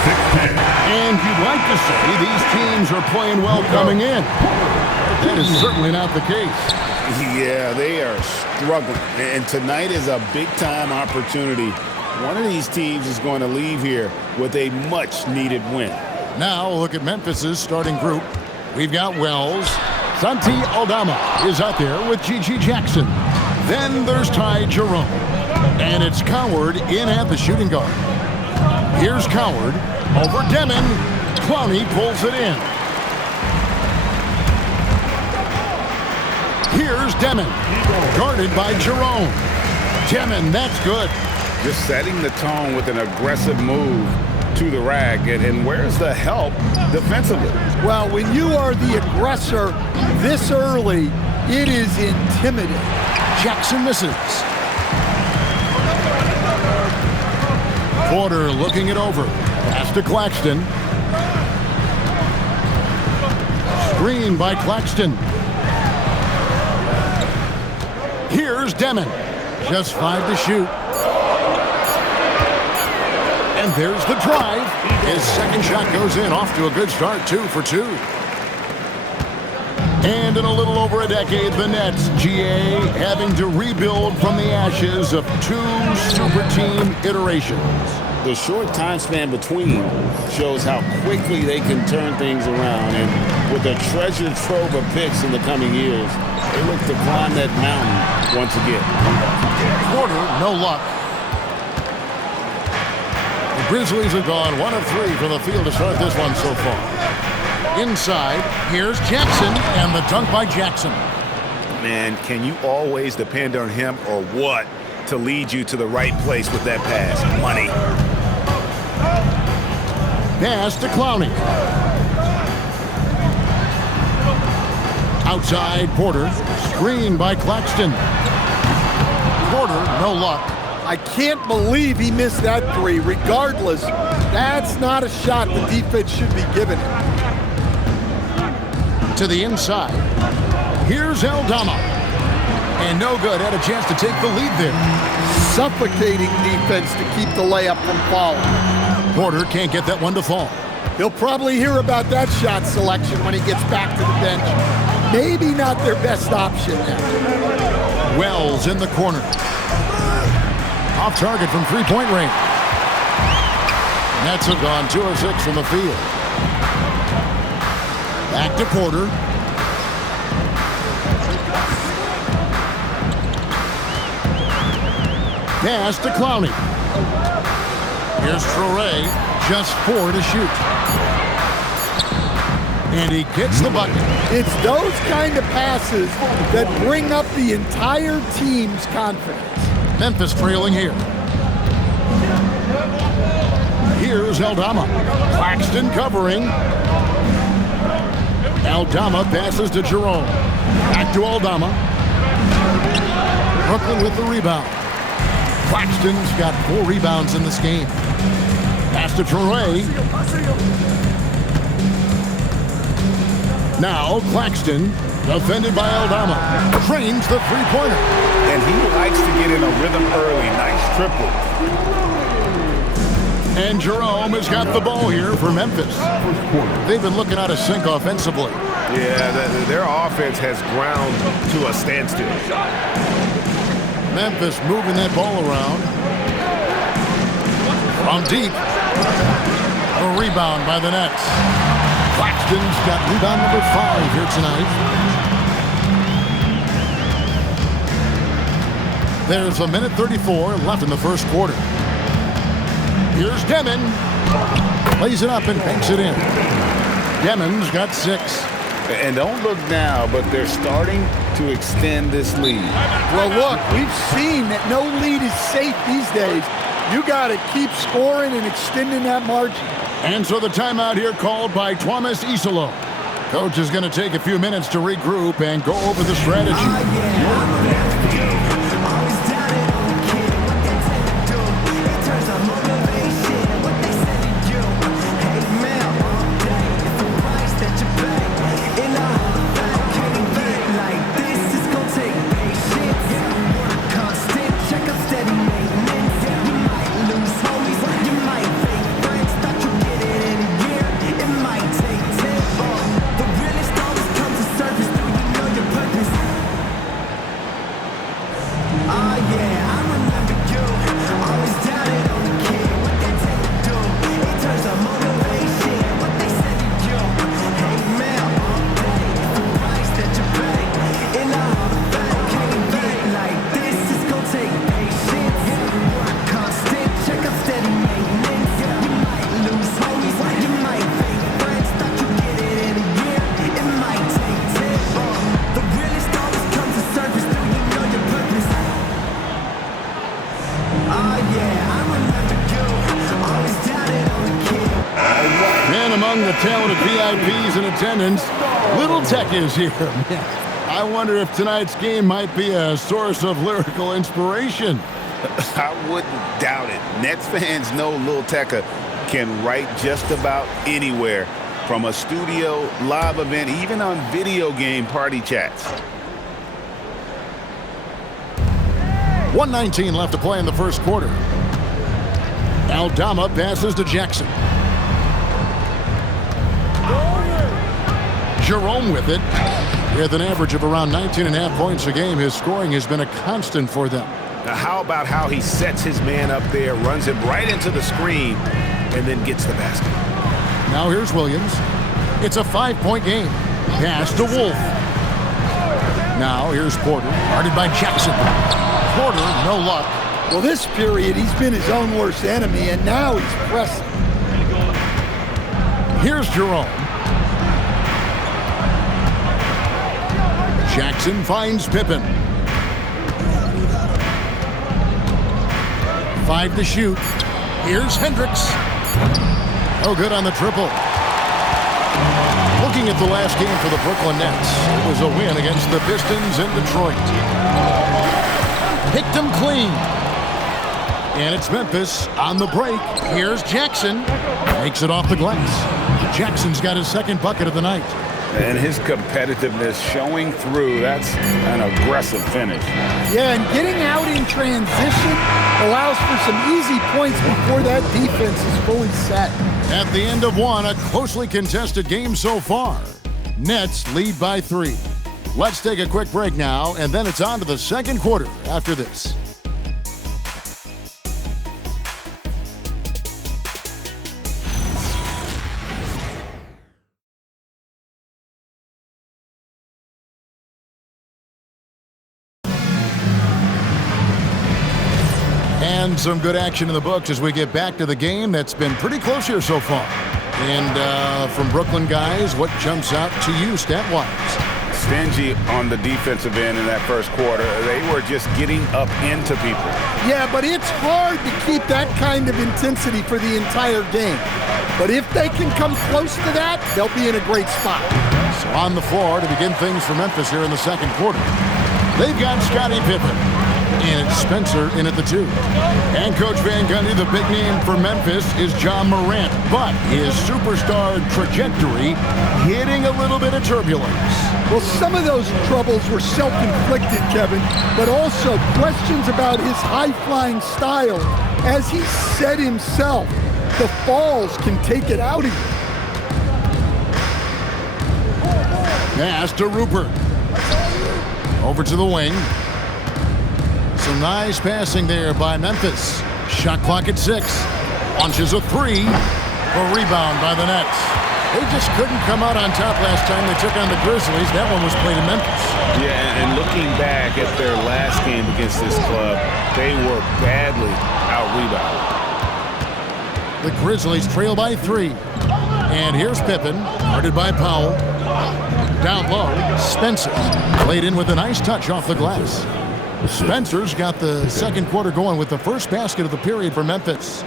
And you'd like to say these teams are playing well coming in. That is certainly not the case. Yeah, they are struggling. And tonight is a big-time opportunity. One of these teams is going to leave here with a much-needed win. Now look at Memphis's starting group. We've got Wells. Santi Aldama is out there with Gigi Jackson. Then there's Ty Jerome. And it's Coward in at the shooting guard. Here's Coward over Demon. Clowney pulls it in. Here's Demon, guarded by Jerome. Demon, that's good. Just setting the tone with an aggressive move to the rack. And where's the help defensively? Well, when you are the aggressor this early, it is intimidating. Jackson misses. Porter looking it over. Pass to Claxton. Screen by Claxton. Here's Demon. Just 5 to shoot. And there's the drive. His second shot goes in, off to a good start, 2 for 2. And in a little over a decade, the Nets, GA, having to rebuild from the ashes of 2 super team iterations. The short time span between shows how quickly they can turn things around. And with a treasure trove of picks in the coming years, they look to climb that mountain once again. Porter, no luck. The Grizzlies have gone 1 of 3 from the field to start this one so far. Inside, here's Jackson, and the dunk by Jackson. Man, can you always depend on him or what to lead you to the right place with that pass? Money. Pass to Clowney. Outside, Porter. Screen by Claxton. Porter, no luck. I can't believe he missed that 3. Regardless, that's not a shot the defense should be giving him. To the inside. Here's Aldama. And no good. Had a chance to take the lead there. Suffocating defense to keep the layup from falling. Porter can't get that one to fall. He'll probably hear about that shot selection when he gets back to the bench. Maybe not their best option now. Wells in the corner. Off target from three-point range. Nets have gone 2 of 6 from the field. Back to Porter. Pass to Clowney. Here's Traore, just 4 to shoot. And he gets the bucket. It's those kind of passes that bring up the entire team's confidence. Memphis trailing here. Here's Aldama. Claxton covering. Aldama passes to Jerome. Back to Aldama. Brooklyn with the rebound. Claxton's got 4 rebounds in this game. Pass to Traore. Now Claxton, defended by Aldama, trains the three-pointer. And he likes to get in a rhythm early. Nice triple. And Jerome has got the ball here for Memphis. They've been looking out of sync offensively. Yeah, their offense has ground to a standstill. Memphis moving that ball around. From deep. A rebound by the Nets. Claxton's got rebound number 5 here tonight. There's a minute 34 left in the first quarter. Here's Demon. Lays it up and banks it in. Demon's got 6. And don't look now, but they're starting to extend this lead. Well, look, we've seen that no lead is safe these days. You got to keep scoring and extending that margin. And so the timeout here called by Thomas Isolo. Coach is going to take a few minutes to regroup and go over the strategy. among the talented VIPs in attendance, Little Tech is here. I wonder if tonight's game might be a source of lyrical inspiration. I wouldn't doubt it. Nets fans know Lil Tecca can write just about anywhere, from a studio live event, even on video game party chats. 1:19 left to play in the first quarter. Aldama passes to Jackson. Jerome with it. With an average of around 19.5 points a game, his scoring has been a constant for them. Now, how about how he sets his man up there, runs him right into the screen, and then gets the basket? Now here's Williams. It's a 5-point game. Pass to Wolf. Now here's Porter, guarded by Jackson. Porter, no luck. Well, this period, he's been his own worst enemy, and now he's pressing. Here's Jerome. Jackson finds Pippen. 5 to shoot. Here's Hendricks. Oh, good on the triple. Looking at the last game for the Brooklyn Nets, it was a win against the Pistons in Detroit. Picked them clean. And it's Memphis on the break. Here's Jackson. Makes it off the glass. Jackson's got his second bucket of the night. And his competitiveness showing through. That's an aggressive finish. Yeah, and getting out in transition allows for some easy points before that defense is fully set. At the end of one, a closely contested game so far. Nets lead by 3. Let's take a quick break now, and then it's on to the second quarter after this. And some good action in the books as we get back to the game that's been pretty close here so far. And from Brooklyn guys, what jumps out to you stat-wise? Stingy on the defensive end in that first quarter. They were just getting up into people. Yeah, but it's hard to keep that kind of intensity for the entire game. But if they can come close to that, they'll be in a great spot. So on the floor to begin things for Memphis here in the second quarter. They've got Scottie Pippen. And it's Spencer in at the 2. And Coach Van Gundy, the big name for Memphis is Ja Morant. But his superstar trajectory hitting a little bit of turbulence. Well, some of those troubles were self-inflicted, Kevin, but also questions about his high-flying style. As he said himself, the falls can take it out of you. Pass to Rupert. Over to the wing. Some nice passing there by Memphis. Shot clock at 6. Launches a 3. A rebound by the Nets. They just couldn't come out on top last time they took on the Grizzlies. That one was played in Memphis. Yeah, and looking back at their last game against this club, they were badly out-rebounded. The Grizzlies trail by 3. And here's Pippen, guarded by Powell. Down low, Spencer. Played in with a nice touch off the glass. Spencer's got the second quarter going with the first basket of the period for Memphis.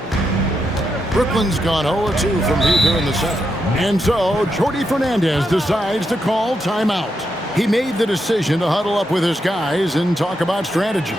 Brooklyn's gone 0-2 from deep here in the second. And so, Jordi Fernandez decides to call timeout. He made the decision to huddle up with his guys and talk about strategy.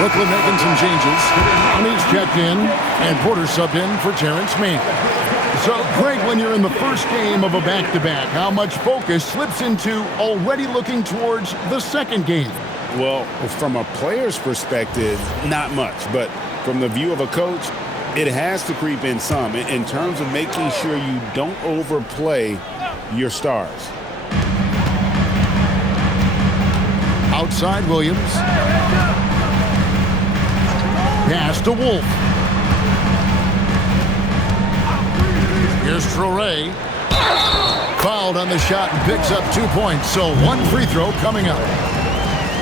Brooklyn making some changes. Honey's checked in, and Porter subbed in for Terrence Mann. So, Craig, when you're in the first game of a back-to-back, how much focus slips into already looking towards the second game? Well, from a player's perspective, not much. But from the view of a coach, it has to creep in some in terms of making sure you don't overplay your stars. Outside Williams. Pass to Wolf. Here's Traore. Fouled on the shot and picks up 2 points. So 1 free throw coming up.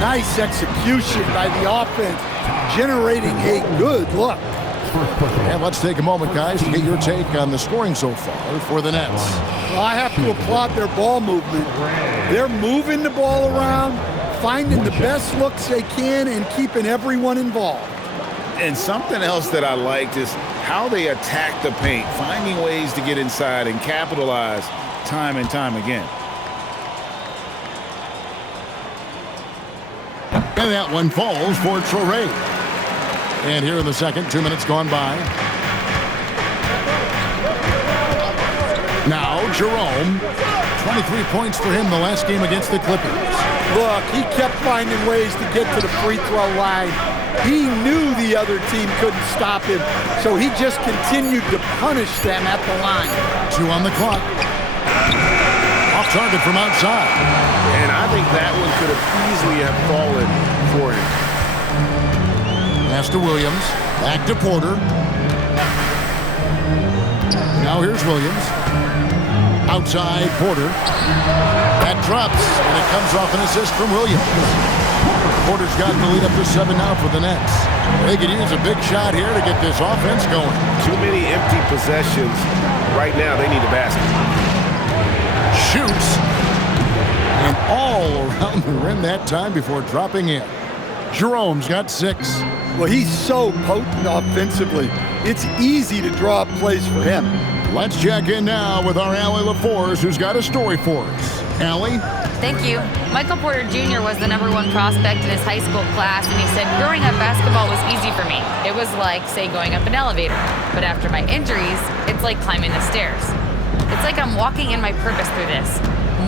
Nice execution by the offense, generating a good look. And let's take a moment, guys, to get your take on the scoring so far for the Nets. Well, I have to applaud their ball movement. They're moving the ball around, finding the best looks they can, and keeping everyone involved. And something else that I liked is how they attack the paint, finding ways to get inside and capitalize time and time again. And that one falls for Traore. And here in the second, 2 minutes gone by. Now Jerome, 23 points for him the last game against the Clippers. Look, he kept finding ways to get to the free throw line. He knew the other team couldn't stop him, so he just continued to punish them at the line. 2 on the clock. Off target from outside. And I think that one could have easily have fallen for him. Pass to Williams. Back to Porter. Now here's Williams. Outside Porter. That drops, and it comes off an assist from Williams. Porter's gotten the lead up to 7 now for the Nets. They could use a big shot here to get this offense going. Too many empty possessions. Right now, they need a basket. Shoots. And all around the rim that time before dropping in. Jerome's got 6. Well, he's so potent offensively. It's easy to draw up plays for him. Let's check in now with our Allie LaForce, who's got a story for us. Allie? Thank you. Michael Porter Jr. was the #1 prospect in his high school class, and he said, growing up, basketball was easy for me. It was like, say, going up an elevator. But after my injuries, it's like climbing the stairs. It's like I'm walking in my purpose through this,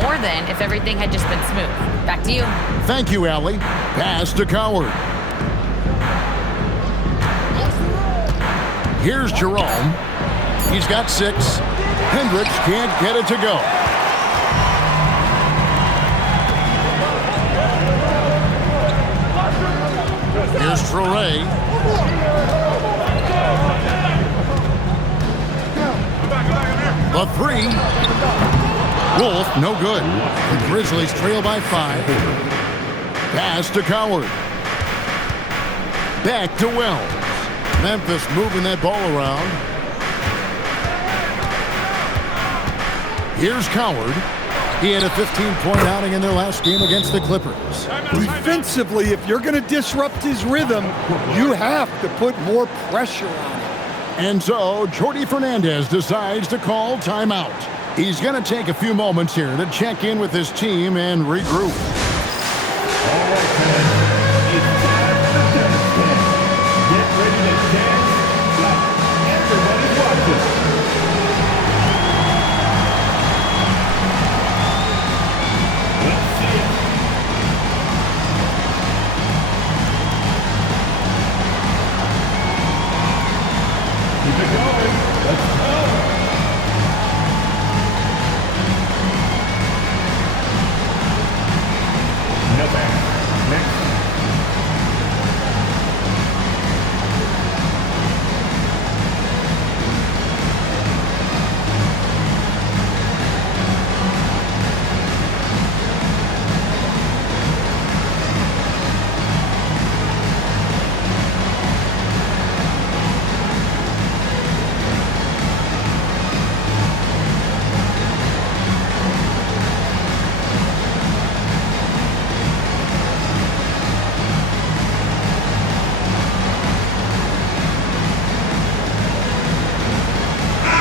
more than if everything had just been smooth. Back to you. Thank you, Allie. Pass to Coward. Here's Jerome. He's got 6. Hendricks can't get it to go. Here's Traore. The 3. Wolf, no good. The Grizzlies trail by 5. Pass to Coward. Back to Wells. Memphis moving that ball around. Here's Coward. He had a 15-point outing in their last game against the Clippers. Defensively, if you're going to disrupt his rhythm, you have to put more pressure on him. And so, Jordi Fernandez decides to call timeout. He's going to take a few moments here to check in with his team and regroup. All right, fans. It's time for the dance stand. Get ready to dance like everybody's watching. Let's see it. Keep it going. Let's go. No back. Next.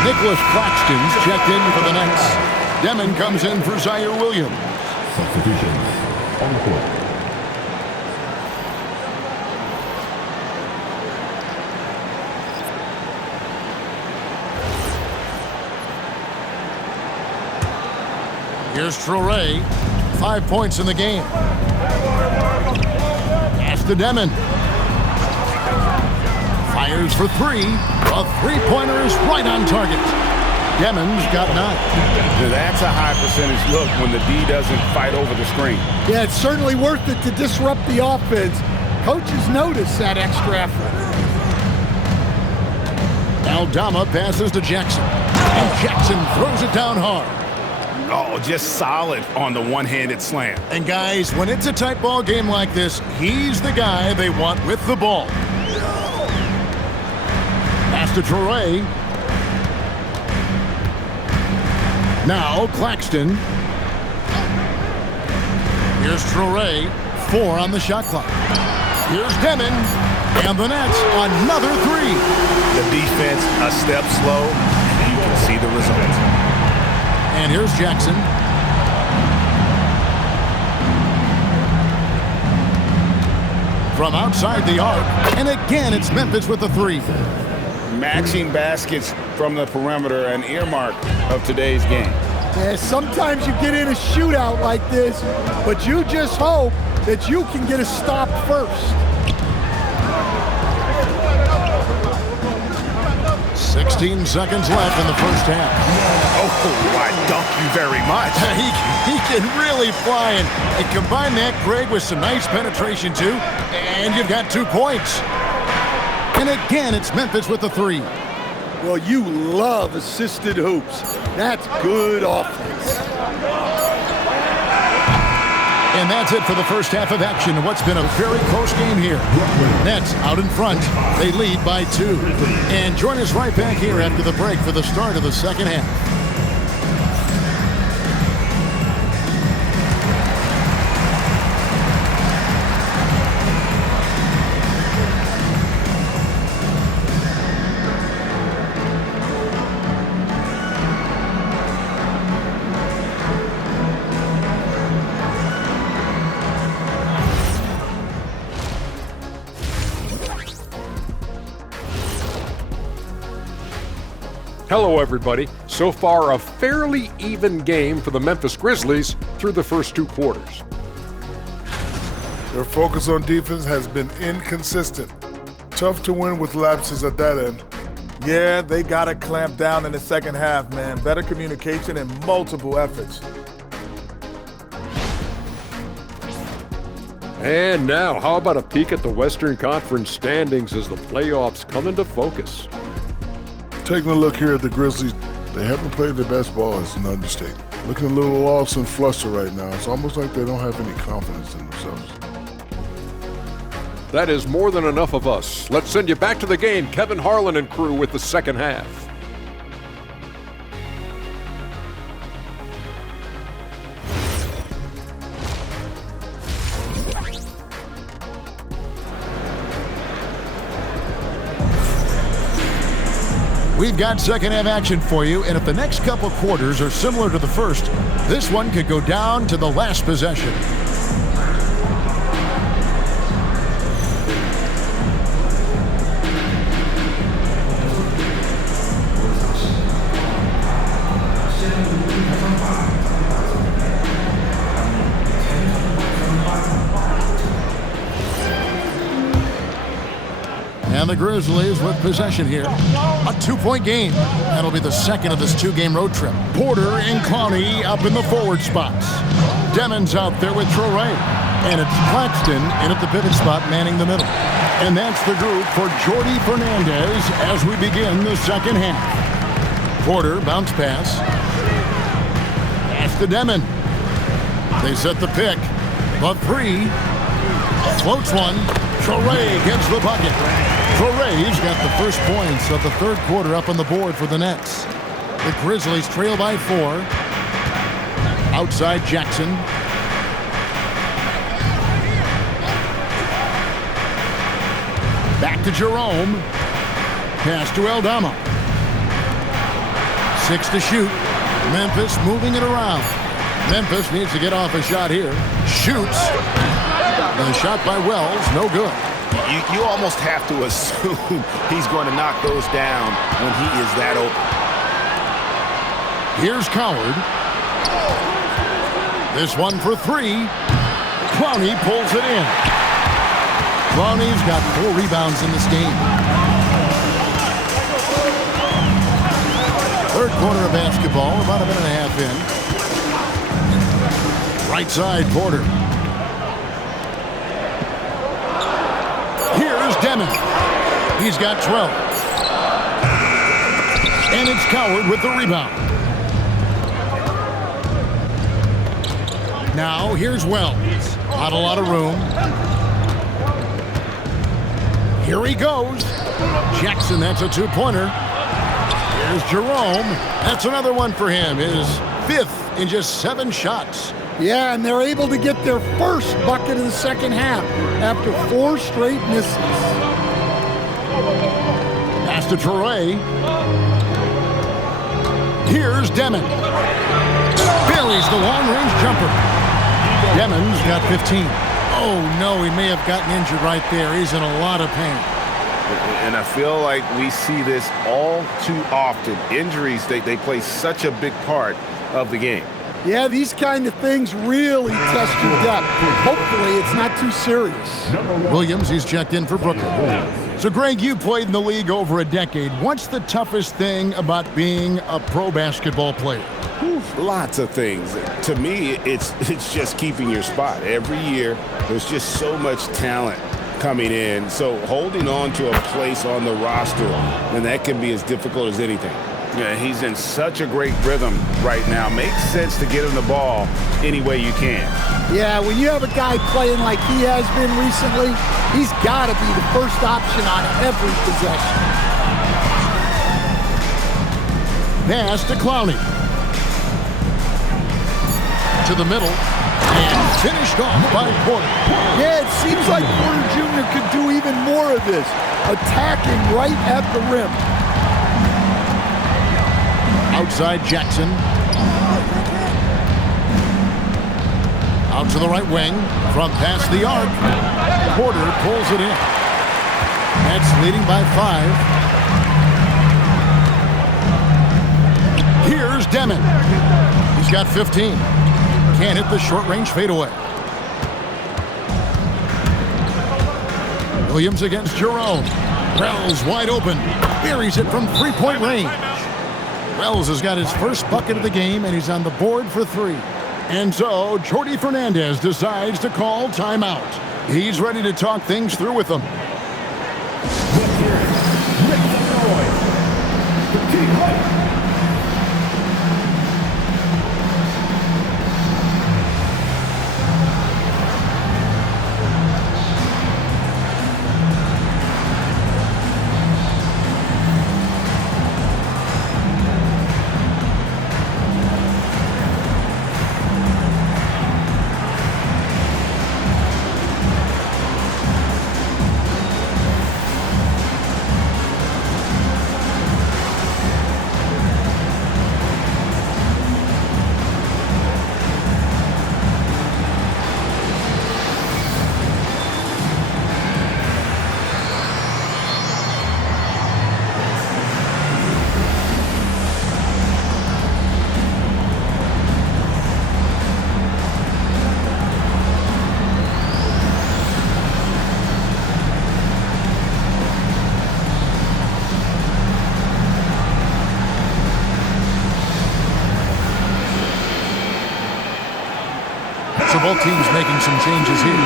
Nicholas Claxton's checked in for the Nets. Demon comes in for Zaire Williams. Substitutions on the court. Here's Traore. 5 points in the game. Pass to Demon. Fires for three. A three-pointer is right on target. Demon's got 9. Now that's a high percentage look when the D doesn't fight over the screen. Yeah, it's certainly worth it to disrupt the offense. Coaches notice that extra effort. Aldama passes to Jackson. And Jackson throws it down hard. Oh, just solid on the one-handed slam. And guys, when it's a tight ball game like this, he's the guy they want with the ball. Pass to Traore. Now Claxton. Here's Traore. 4 on the shot clock. Here's Demon. And the Nets, another 3. The defense a step slow. You can see the results. And here's Jackson. From outside the arc. And again, it's Memphis with the 3. Matching baskets from the perimeter, an earmark of today's game. Yeah, sometimes you get in a shootout like this, but you just hope that you can get a stop first. 16 seconds left in the first half. Oh, I dunk you very much. He can really fly, and combine that, Greg, with some nice penetration, too, and you've got 2 points. And again, it's Memphis with the 3. Well, you love assisted hoops. That's good offense. And that's it for the first half of action in what's been a very close game here. Nets out in front. They lead by 2. And join us right back here after the break for the start of the second half. Hello, everybody. So far, a fairly even game for the Memphis Grizzlies through the first 2 quarters. Their focus on defense has been inconsistent. Tough to win with lapses at that end. Yeah, they got to clamp down in the second half, man. Better communication and multiple efforts. And now, how about a peek at the Western Conference standings as the playoffs come into focus? Taking a look here at the Grizzlies, they haven't played their best ball is an understatement. Looking a little lost and flustered right now. It's almost like they don't have any confidence in themselves. That is more than enough of us. Let's send you back to the game, Kevin Harlan and crew with the second half. We've got second half action for you, and if the next couple quarters are similar to the first, this one could go down to the last possession. And the Grizzlies with possession here. A 2-point game. That'll be the second of this 2-game road trip. Porter and Clowney up in the forward spots. Demon's out there with Traore. And it's Claxton in at the pivot spot manning the middle. And that's the group for Jordi Fernandez as we begin the second half. Porter, bounce pass. Pass to Demon. They set the pick. The 3. Floats one. Traore gets the bucket. Traore's got the first points of the third quarter up on the board for the Nets. The Grizzlies trail by 4. Outside Jackson. Back to Jerome. Pass to Aldama. 6 to shoot. Memphis moving it around. Memphis needs to get off a shot here. Shoots. And a shot by Wells, no good. You almost have to assume he's going to knock those down when he is that open. Here's Coward. This one for three. Clowney pulls it in. Clowney's got 4 rebounds in this game. Third quarter of basketball, about a minute and a half in. Right side, Porter. Here's Demon. He's got 12. And it's Coward with the rebound. Now, here's Wells. Not a lot of room. Here he goes. Jackson, that's a 2-pointer. Here's Jerome. That's another one for him. His 5th in just 7 shots. Yeah, and they're able to get their first bucket in the second half after 4 straight misses. Pass to Troy. Here's Demon. Buries the long-range jumper. Demon's got 15. Oh, no, he may have gotten injured right there. He's in a lot of pain. And I feel like we see this all too often. Injuries, they play such a big part of the game. Yeah, these kind of things really test your depth. Hopefully, it's not too serious. Williams, he's checked in for Brooklyn. So, Greg, you played in the league over a decade. What's the toughest thing about being a pro basketball player? Lots of things. To me, it's just keeping your spot. Every year, there's just so much talent coming in. So holding on to a place on the roster, and that can be as difficult as anything. Yeah, he's in such a great rhythm right now. Makes sense to get him the ball any way you can. Yeah, when you have a guy playing like he has been recently, he's got to be the first option on every possession. Pass to Clowney. To the middle. And finished off by Porter. Yeah, it seems like Porter Jr. could do even more of this, attacking right at the rim. Outside Jackson. Out to the right wing. From past the arc. Porter pulls it in. Nets leading by 5. Here's Demon. He's got 15. Can't hit the short-range fadeaway. Williams against Jerome. Wells wide open. Buries it from 3-point range. Wells has got his first bucket of the game, and he's on the board for 3. And so, Jordi Fernandez decides to call timeout. He's ready to talk things through with them. So both teams making some changes here.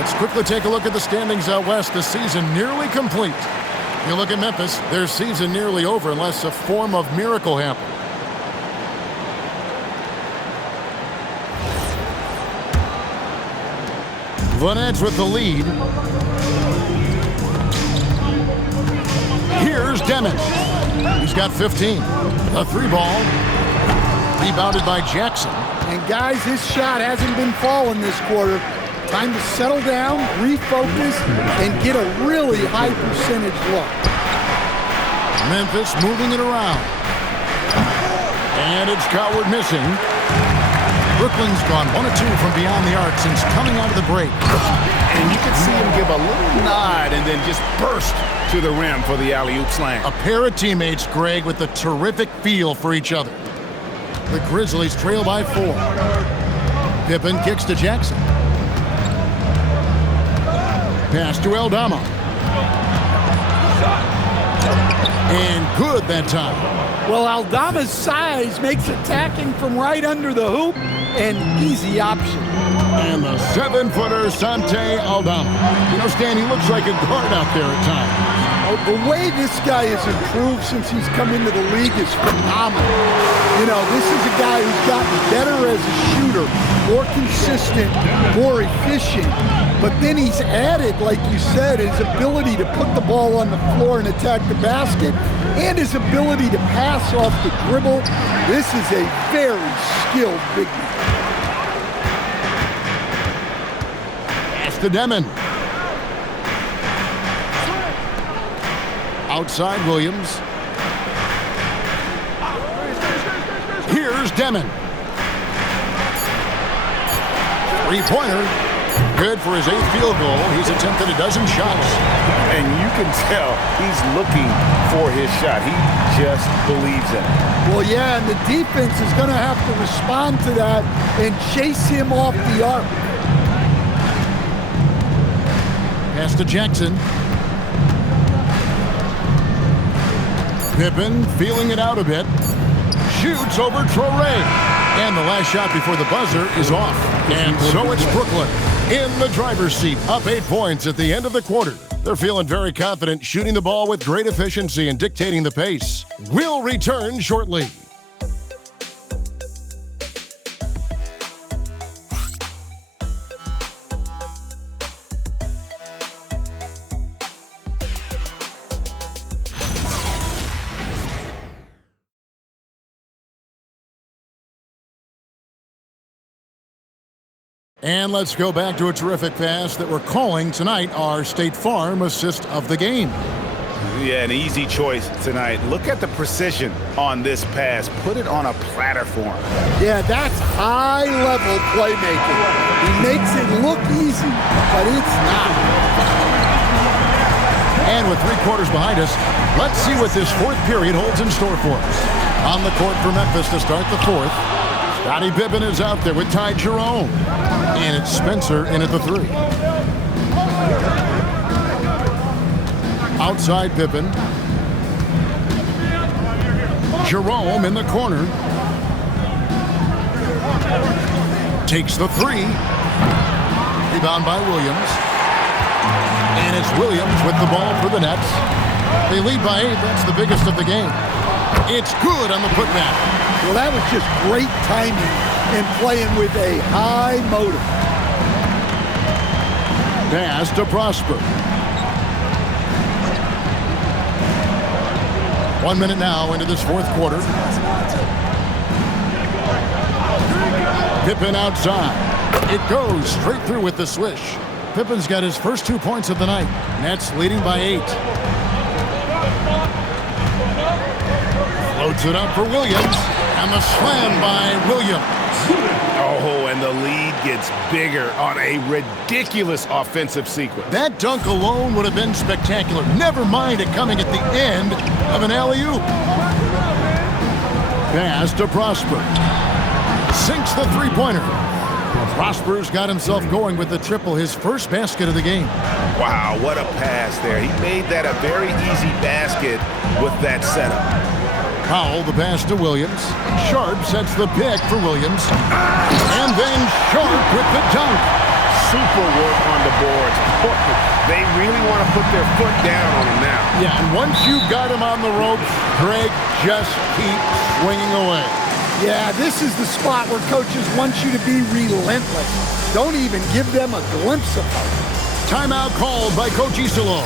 Let's quickly take a look at the standings out west. The season nearly complete. You look at Memphis, their season nearly over unless a form of miracle happens. The Nets with the lead. Here's Demon. He's got 15. A 3-ball. Rebounded by Jackson. And guys, his shot hasn't been falling this quarter. Time to settle down, refocus, and get a really high percentage look. Memphis moving it around. And it's Coward missing. Brooklyn's gone 1 of 2 from beyond the arc since coming out of the break. And you can see him give a little nod and then just burst to the rim for the alley-oop slam. A pair of teammates, Greg, with a terrific feel for each other. The Grizzlies trail by 4. Pippen kicks to Jackson. Pass to Aldama. And good that time. Well, Aldama's size makes attacking from right under the hoop an easy option. And the 7-footer, Santi Aldama. You know, Stan, he looks like a guard out there at times. The way this guy has improved since he's come into the league is phenomenal. You know, this is a guy who's gotten better as a shooter, more consistent, more efficient. But then he's added, like you said, his ability to put the ball on the floor and attack the basket, and his ability to pass off the dribble. This is a very skilled big man. Pass to Demon. Outside Williams. Here's Demon. Three-pointer. Good for his 8th field goal. He's attempted a dozen shots. And you can tell he's looking for his shot. He just believes in it. Well, yeah, and the defense is going to have to respond to that and chase him off the arc. Pass to Jackson. Pippen feeling it out a bit. Shoots over Traoré. And the last shot before the buzzer is off. And so it's Brooklyn in the driver's seat, up 8 points at the end of the quarter. They're feeling very confident, shooting the ball with great efficiency and dictating the pace. We'll return shortly. And let's go back to a terrific pass that we're calling tonight our State Farm assist of the game. Yeah, an easy choice tonight. Look at the precision on this pass. Put it on a platter for him. Yeah, that's high-level playmaking. He makes it look easy, but it's not. And with 3 quarters behind us, let's see what this 4th period holds in store for us. On the court for Memphis to start the 4th. Scottie Pippen is out there with Ty Jerome. And it's Spencer in at the 3. Outside Pippen. Jerome in the corner. Takes the 3. Rebound by Williams. And it's Williams with the ball for the Nets. They lead by 8. That's the biggest of the game. It's good on the putback. Well, that was just great timing and playing with a high motor. Pass to Prosper. 1 minute now into this 4th quarter. Pippen outside. It goes straight through with the swish. Pippen's got his first 2 points of the night. Nets leading by 8. Floats it up for Williams. And the slam by Williams. Oh, and the lead gets bigger on a ridiculous offensive sequence. That dunk alone would have been spectacular. Never mind it coming at the end of an alley-oop. Pass to Prosper. Sinks the 3-pointer. Prosper's got himself going with the triple, his first basket of the game. Wow, what a pass there. He made that a very easy basket with that setup. Powell, the pass to Williams. Sharp sets the pick for Williams. And then Sharp with the dunk. Super work on the boards. They really want to put their foot down on him now. Yeah, and once you've got him on the ropes, Greg, just keep swinging away. Yeah, this is the spot where coaches want you to be relentless. Don't even give them a glimpse of hope. Timeout called by Coach Iserlohn.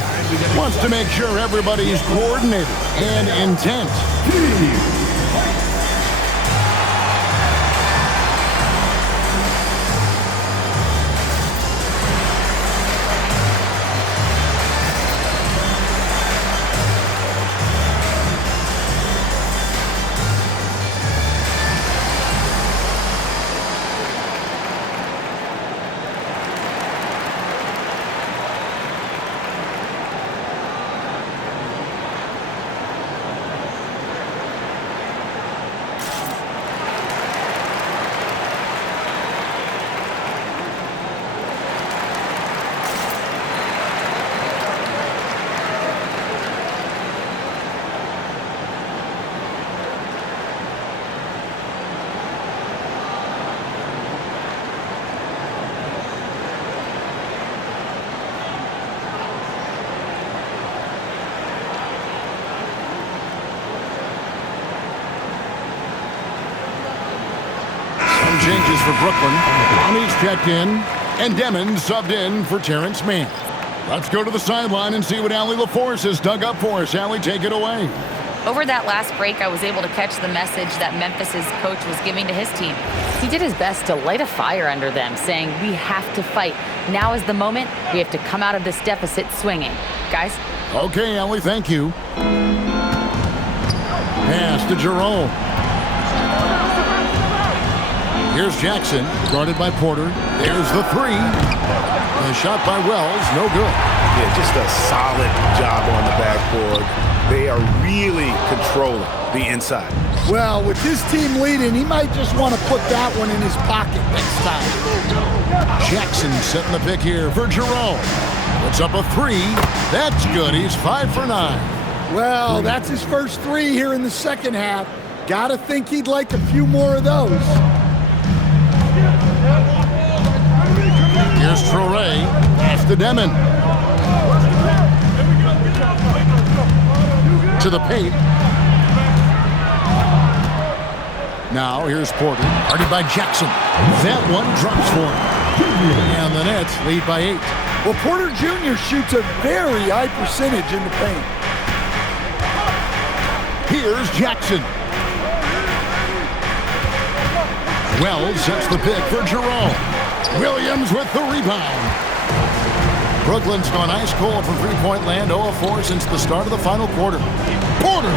Wants to make sure everybody's coordinated and intent. Some changes for Brooklyn. Conley's checked in, and Demon subbed in for Terrence Mann. Let's go to the sideline and see what Allie LaForce has dug up for us. Allie, take it away. Over that last break, I was able to catch the message that Memphis's coach was giving to his team. He did his best to light a fire under them, saying, we have to fight. Now is the moment. We have to come out of this deficit swinging. Guys? Okay, Allie, thank you. Pass to Jerome. Here's Jackson, guarded by Porter. There's the three. A shot by Wells, no good. Yeah, just a solid job on the backboard. They are really controlling the inside. Well, with his team leading, he might just want to put that one in his pocket next time. Jackson setting the pick here for Jerome. Puts up a three. That's good. He's 5 for 9. Well, that's his first three here in the second half. Gotta think he'd like a few more of those. Here's Traoré. Pass to Demon. To the paint. Now here's Porter, guarded by Jackson. That one drops for him. And the Nets lead by 8. Well, Porter Jr. shoots a very high percentage in the paint. Here's Jackson. Wells sets the pick for Jerome. Williams with the rebound. Brooklyn's gone ice cold from three-point land, 0 of 4 since the start of the final quarter. Porter!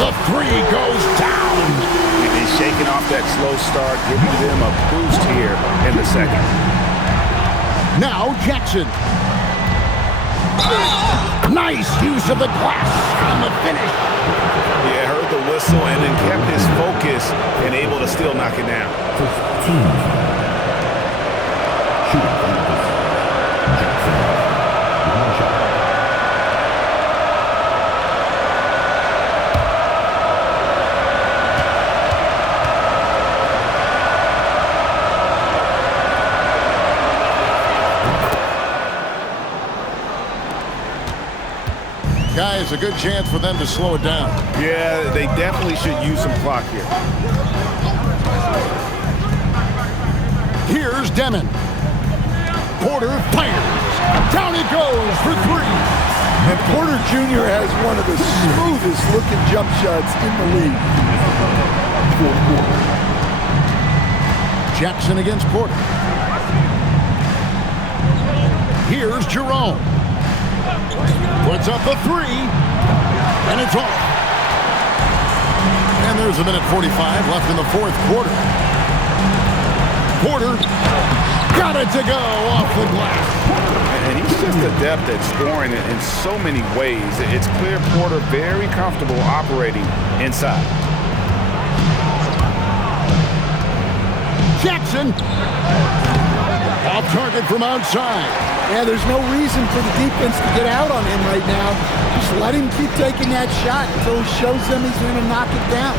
The three goes down! And he's shaking off that slow start, giving them a boost here in the second. Now Jackson. Nice use of the glass on the finish. Yeah, heard the whistle and then kept his focus and able to still knock it down. Guys, a good chance for them to slow it down. Yeah, they definitely should use some clock here. Here's Demon. Porter fires. Down it goes for three. And Porter Jr. has one of the smoothest looking jump shots in the league. Jackson against Porter. Here's Jerome. Puts up the three, and it's off. And there's a minute 45 left in the fourth quarter. Porter got it to go off the glass. And he's just adept at scoring in so many ways. It's clear Porter very comfortable operating inside. Jackson off target from outside. Yeah, there's no reason for the defense to get out on him right now. Just let him keep taking that shot until he shows them he's going to knock it down.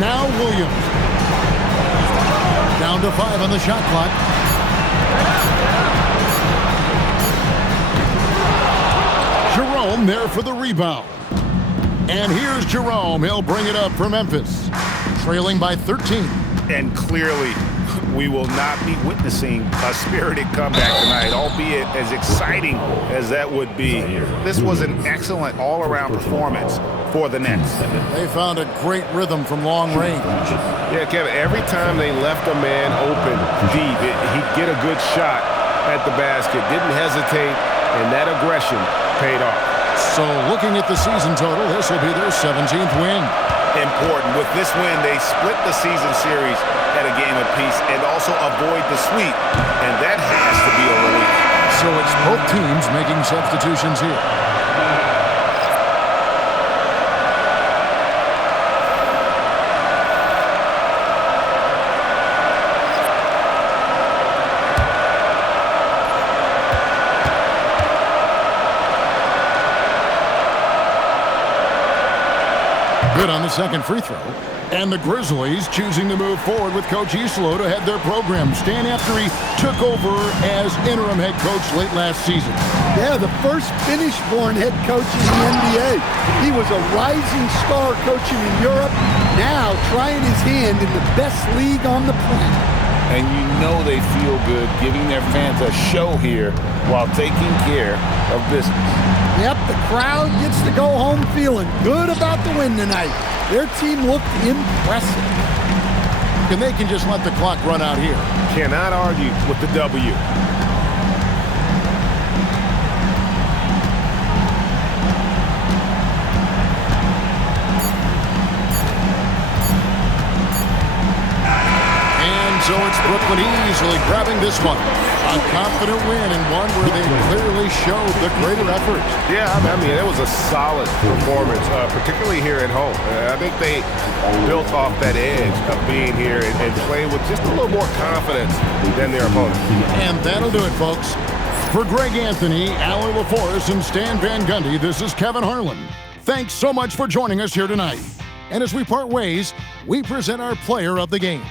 Now Williams. Down to 5 on the shot clock. Jerome there for the rebound. And here's Jerome. He'll bring it up for Memphis. Trailing by 13. And clearly, we will not be witnessing a spirited comeback tonight, albeit as exciting as that would be. This was an excellent all-around performance for the Nets. They found a great rhythm from long range. Yeah, Kevin, every time they left a man open deep, he'd get a good shot at the basket, didn't hesitate, and that aggression paid off. So looking at the season total, this will be their 17th win. Important. With this win, they split the season series at a game apiece and also avoid the sweep, and that has to be a relief. So it's both teams making substitutions here. Good on the second free throw. And the Grizzlies choosing to move forward with Coach Isolo to head their program. Stan after he took over as interim head coach late last season. Yeah, the first Finnish-born head coach in the NBA. He was a rising star coaching in Europe, now trying his hand in the best league on the planet. And you know they feel good giving their fans a show here while taking care of business. Yep, the crowd gets to go home feeling good about the win tonight. Their team looked impressive. And they can just let the clock run out here. Cannot argue with the W. So it's Brooklyn easily grabbing this one. A confident win and one where they clearly showed the greater effort. Yeah, I mean, it was a solid performance, particularly here at home. I think they built off that edge of being here and playing with just a little more confidence than their opponents. And that'll do it, folks. For Greg Anthony, Allie LaForest, and Stan Van Gundy, this is Kevin Harlan. Thanks so much for joining us here tonight. And as we part ways, we present our player of the game.